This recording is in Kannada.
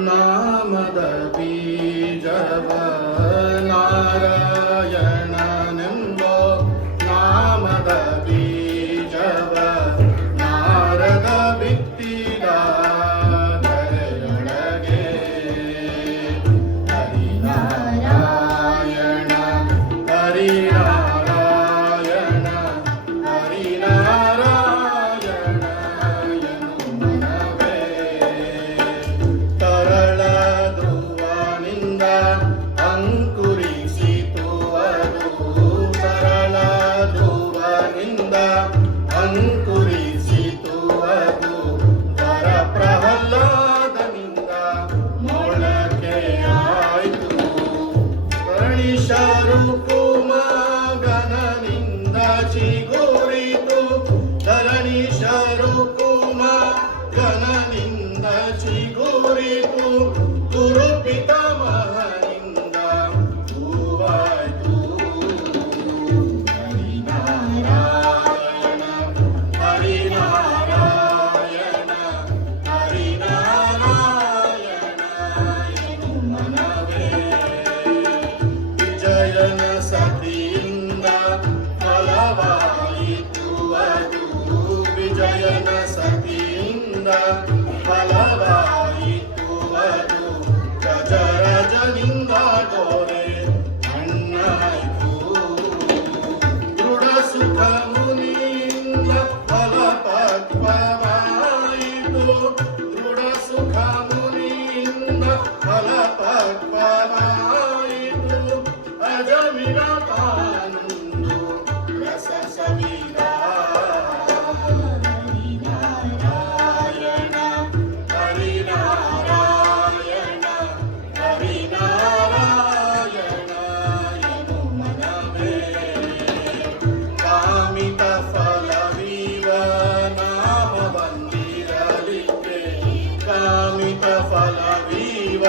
ನಾಮದ ಬೀಜವ ನಾರಾಯಣನೆಂಬೋ ನಾಮದ ಬೀಜವ ನಾರದ ಬಿತ್ತಿದ ಧರೆಯೊಳಗೆ ಹರಿನಾರಾಯಣ ಹರಿನಾರಾಯಣ ಹರಿನಾರಾಯಣ ಎನ್ನು ಮನವೇ ತರಳ ಧ್ರುವನಿಂದ ಅಂಕುರಿಸಿತು ಅದು ತರಳ ಧ್ರುವನಿಂದ ಅಂಕುರಿಸಿತು ಅದು ವರ ಪ್ರಹ್ಲಾದನಿಂದ ಮೊಳಕೆಯಾಯಿತು ಗಣೇಶರು ಕುಮಗನನಿಂದ ಚಿಗುರಿತು ಧರಣೀಶರು ಕುಮಗನನಿಂದ ಚಿಗುರಿತು ಗುರು ಪಿತಾಮಹನಿಂದ ಹೂವಾಯ್ತು ಹರಿನಾರಾಯಣ ಹರಿನಾರಾಯಣ ಹರಿನಾರಾಯಣ ಎನು ಮನವೇ ವಿಜಯನ ಸತಿಯಿಂದ ಫಲವಾಯಿತು ಅದು ವಿಜಯನ ಸತಿಯಿಂದ ಫಲವಾಯಿತು ಅದು ಗಜರಜನಿಂದ ಗೋರೆ ಅಣ್ಣಾಯಿತು ದೃಢ ಸುಖ ಮುನಿಯಿಂದ ಫಲಪಕ್ವವಾಯಿತು ದೃಢ ಸುಖ ಮುನಿಯಿಂದ ಫಲಪಕ್ವವಾಯಿತು ಅಜಮಿರ ತಾನುಂದು ರಸ ಸವಿದ ಹರಿನಾರಾಯಣ ಹರಿನಾರಾಯಣ ಹರಿನಾರಾಯಣ ಎನು ಮನವೇ ಕಾಮಿತ ಫಲವೀವ ನಾಮ ಬಂದಿರಲಿಕ್ಕೆ ಕಾಮಿತ ಫಲವೀವ